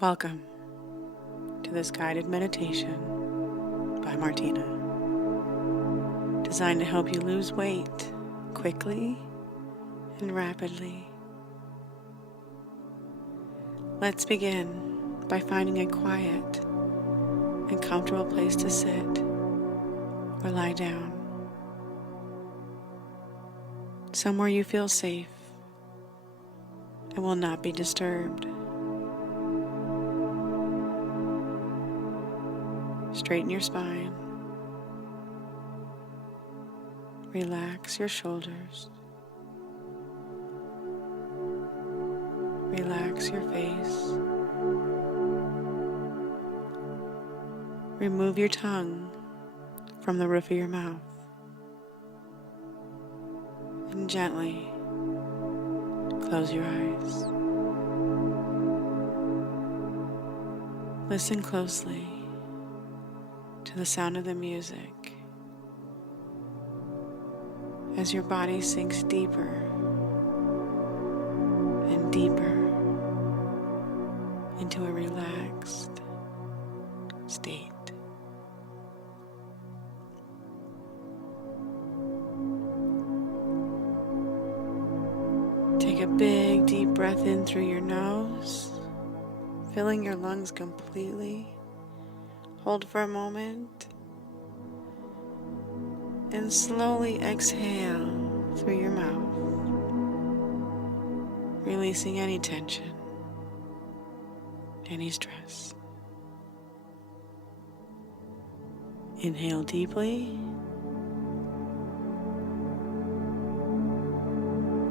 Welcome to this guided meditation by Martina, designed to help you lose weight quickly and rapidly. Let's begin by finding a quiet and comfortable place to sit or lie down, somewhere you feel safe and will not be disturbed. Straighten your spine. Relax your shoulders. Relax your face. Remove your tongue from the roof of your mouth and gently close your eyes. Listen closely to the sound of the music as your body sinks deeper and deeper into a relaxed state. Take a big deep breath in through your nose, filling your lungs completely. Hold for a moment and slowly exhale through your mouth, releasing any tension, any stress. Inhale deeply.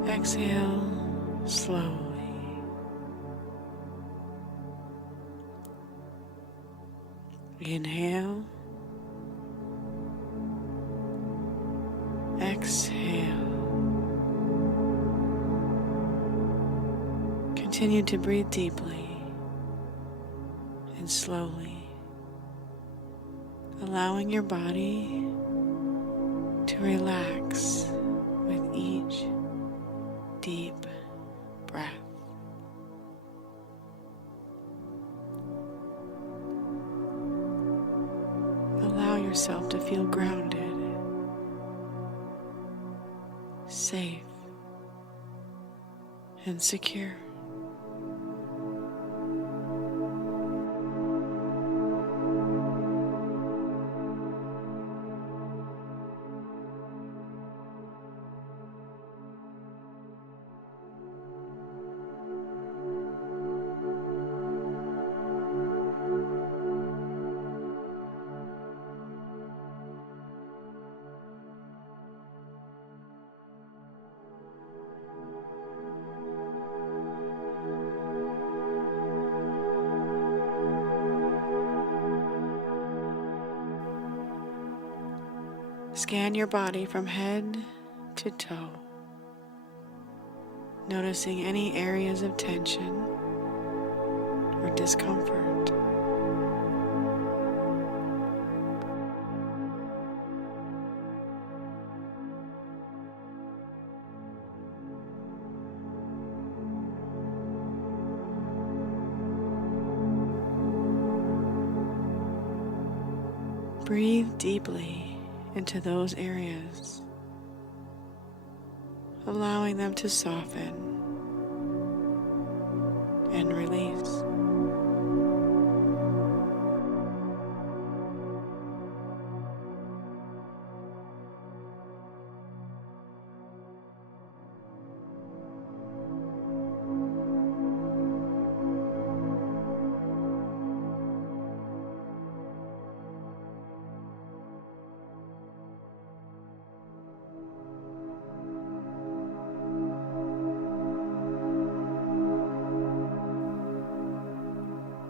Exhale slowly. Inhale. Exhale. Continue to breathe deeply and slowly, allowing your body to relax with each deep breath. Allow yourself to feel grounded, safe, and secure. Scan your body from head to toe, noticing any areas of tension or discomfort. Breathe deeply into those areas, allowing them to soften and release.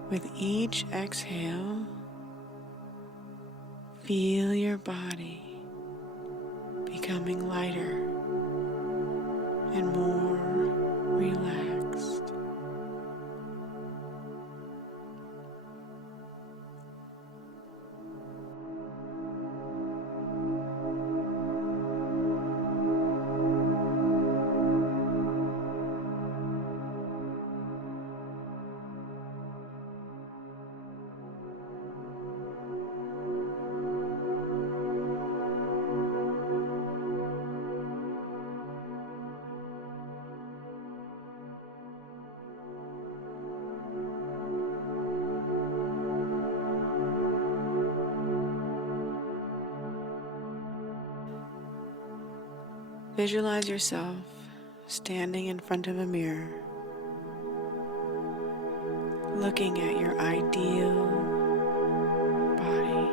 With each exhale, feel your body becoming lighter and more relaxed. Visualize yourself standing in front of a mirror, looking at your ideal body.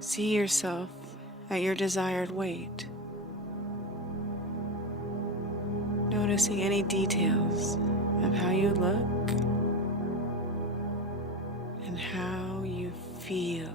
See yourself at your desired weight, noticing any details of how you look and how you feel.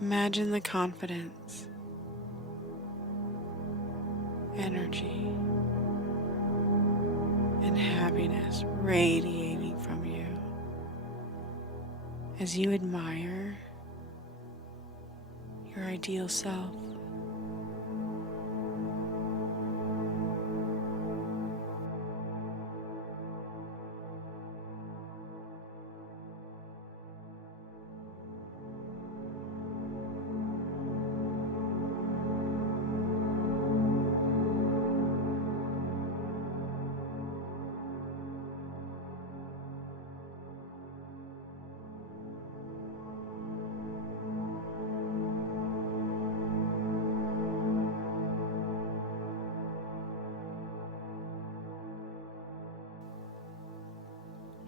Imagine the confidence, energy, and happiness radiating from you as you admire your ideal self.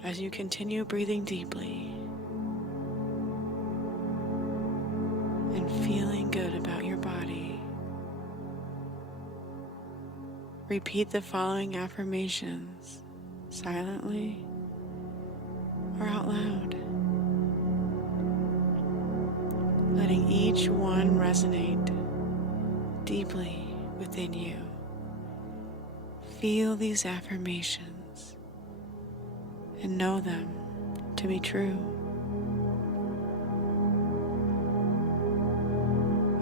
As you continue breathing deeply and feeling good about your body, repeat the following affirmations silently or out loud, letting each one resonate deeply within you. Feel these affirmations and know them to be true.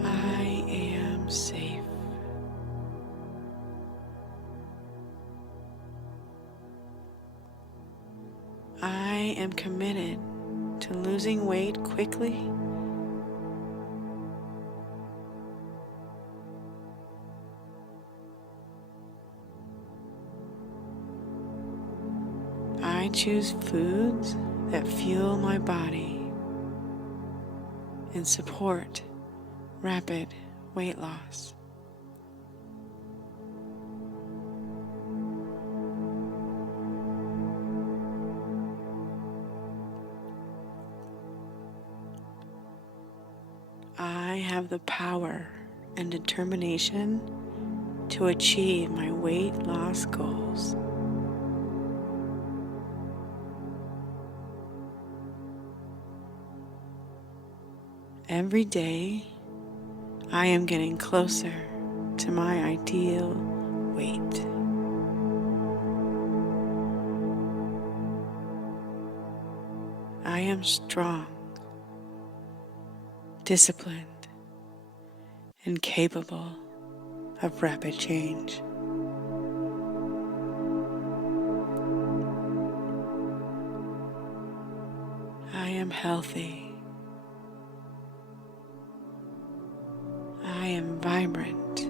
I am safe. I am committed to losing weight quickly. I choose foods that fuel my body and support rapid weight loss. I have the power and determination to achieve my weight loss goals. Every day, I am getting closer to my ideal weight. I am strong, disciplined, and capable of rapid change. I am healthy. I am vibrant.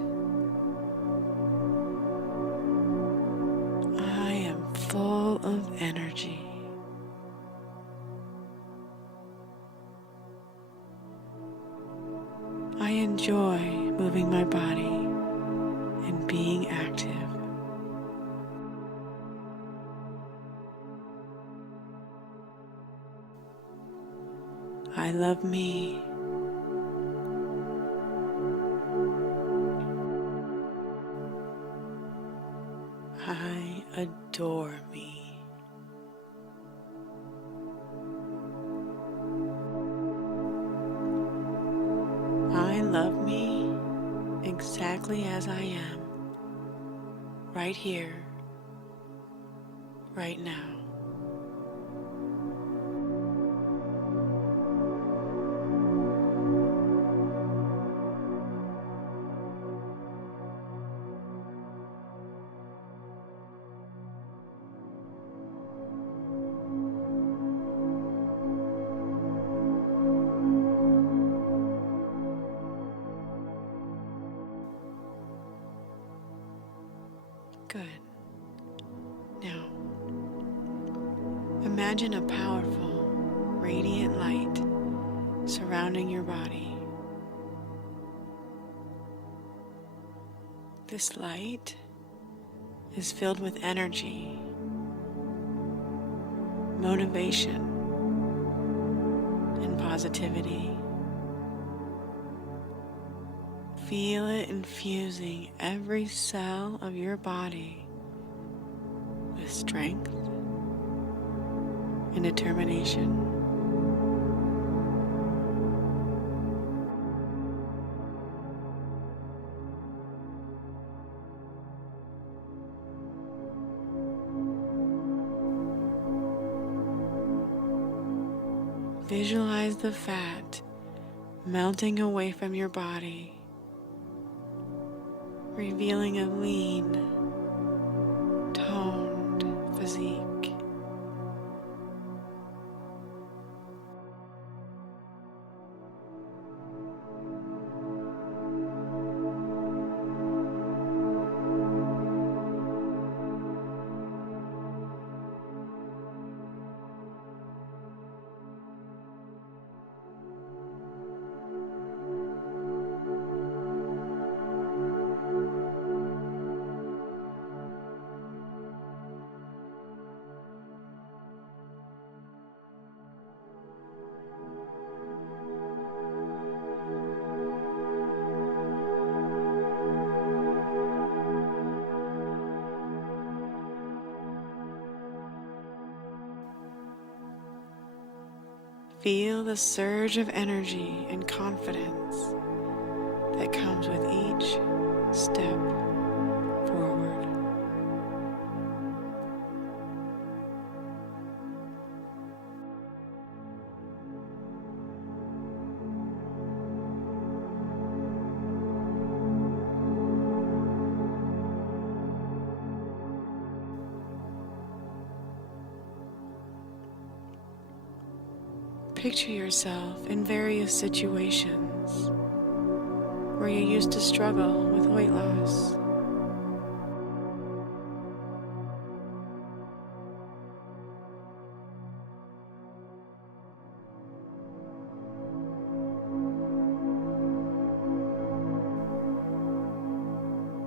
I am full of energy. I enjoy moving my body and being active. I love me. I adore love me exactly as I am, right here, right now. Good. Now, imagine a powerful, radiant light surrounding your body. This light is filled with energy, motivation, and positivity. Feel it infusing every cell of your body with strength and determination. Visualize the fat melting away from your body, revealing a lean, toned physique. Feel the surge of energy and confidence that comes with each step forward. Picture yourself in various situations where you used to struggle with weight loss.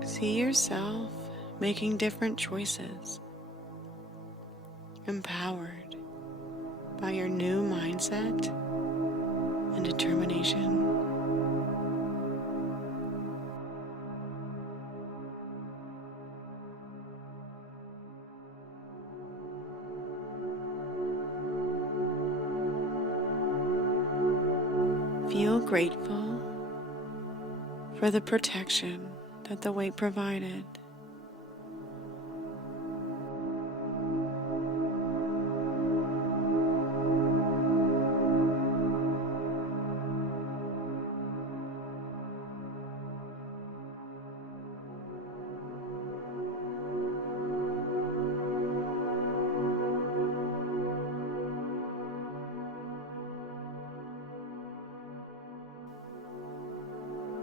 See yourself making different choices, empowered by your new mindset and determination. Feel grateful for the protection that the weight provided.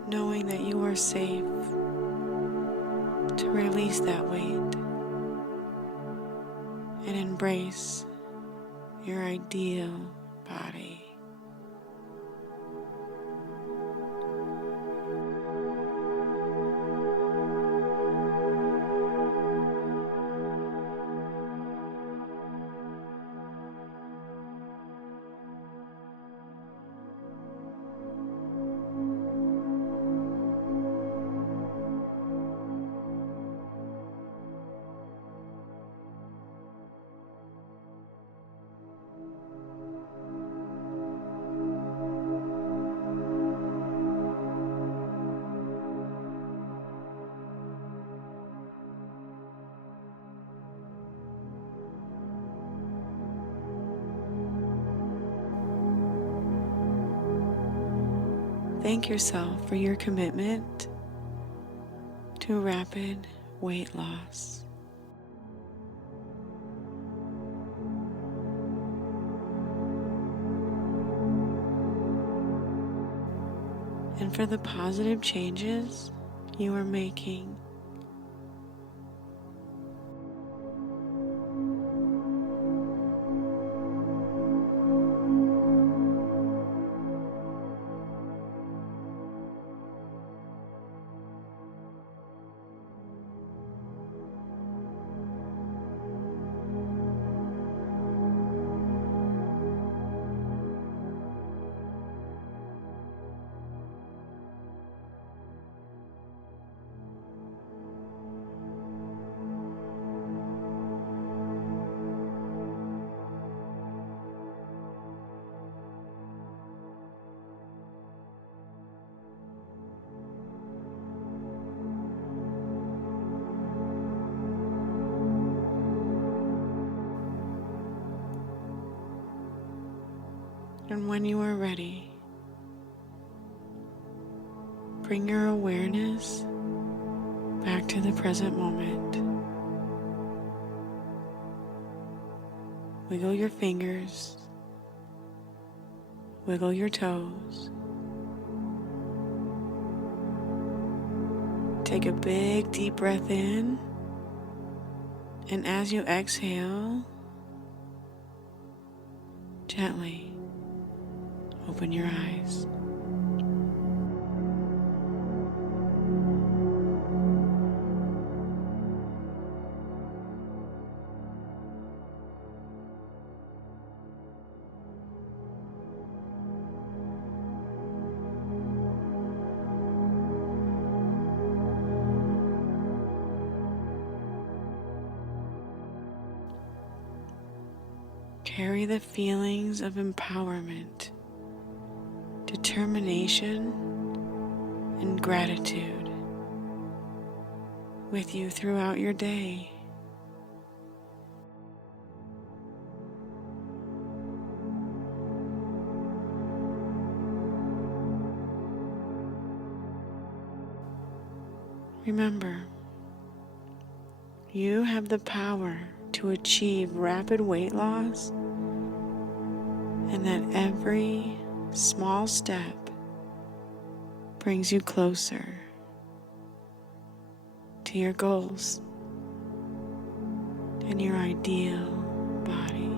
Knowing that you are safe to release that weight and embrace your ideal body. Thank yourself for your commitment to rapid weight loss. And for the positive changes you are making. And when you are ready, bring your awareness back to the present moment. Wiggle your fingers, wiggle your toes. Take a big deep breath in, and as you exhale, gently open your eyes. Carry the feelings of empowerment, determination, and gratitude with you throughout your day. Remember, you have the power to achieve rapid weight loss, and that every small step brings you closer to your goals and your ideal body.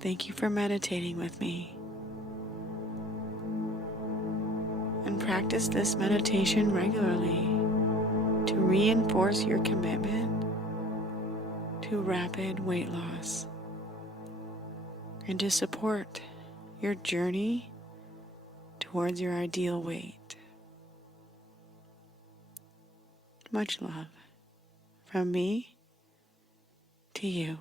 Thank you for meditating with me. And practice this meditation regularly to reinforce your commitment to rapid weight loss and to support your journey towards your ideal weight. Much love from me to you.